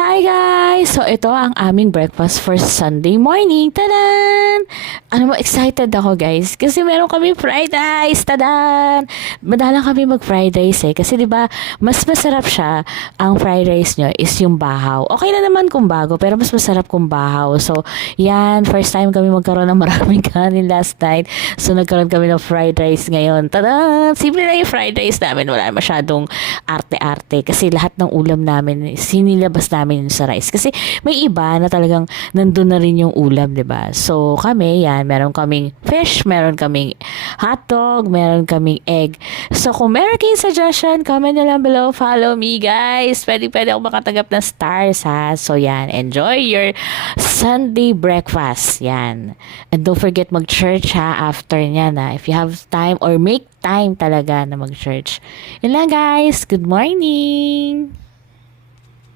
Hi guys! So ito ang aming breakfast for Sunday morning. Tadan! Ano mo, excited ako guys kasi meron kami fried rice. Tadan! Madalang kami mag fried rice kasi 'di ba mas masarap siya ang fried rice nyo is yung bahaw. Okay na naman kung bago pero mas masarap kung bahaw. So yan, first time kami magkaroon ng maraming kanin last night. So nagkaroon kami ng fried rice ngayon. Tadan! Simple na yung fried rice namin. Wala masyadong arte-arte kasi lahat ng ulam namin sinilabas namin sa rice. Kasi may iba na talagang nandun na rin yung ulam, 'di ba? So kami, yan, meron kaming fish, meron kaming hotdog, meron kaming egg. So kung meron kayong suggestion, comment nyo lang below, follow me guys. Pwede ako makatanggap ng stars ha. So yan, enjoy your Sunday breakfast. Yan. And don't forget mag-church ha after nyan ha. If you have time or make time talaga na mag-church. Yun lang guys. Good morning!